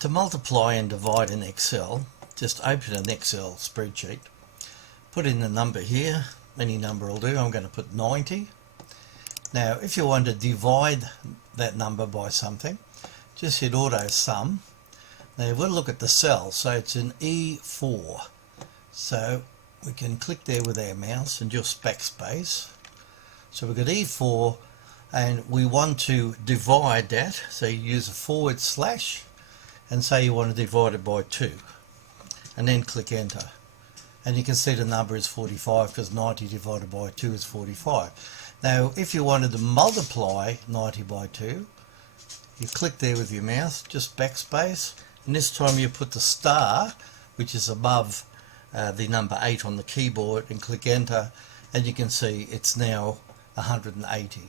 To multiply and divide in Excel, just open an Excel spreadsheet, put in the number here, any number will do. I'm going to put 90. Now if you want to divide that number by something, just hit auto sum. Now we've got to look at the cell, so it's an E4, so we can click there with our mouse and just backspace. So we've got E4 and we want to divide that, so you use a forward slash and say you want to divide it by 2 and then click enter, and you can see the number is 45 because 90 divided by 2 is 45. Now if you wanted to multiply 90 by 2, you click there with your mouse, just backspace, and this time you put the star, which is above the number 8 on the keyboard, and click enter, and you can see it's now 180.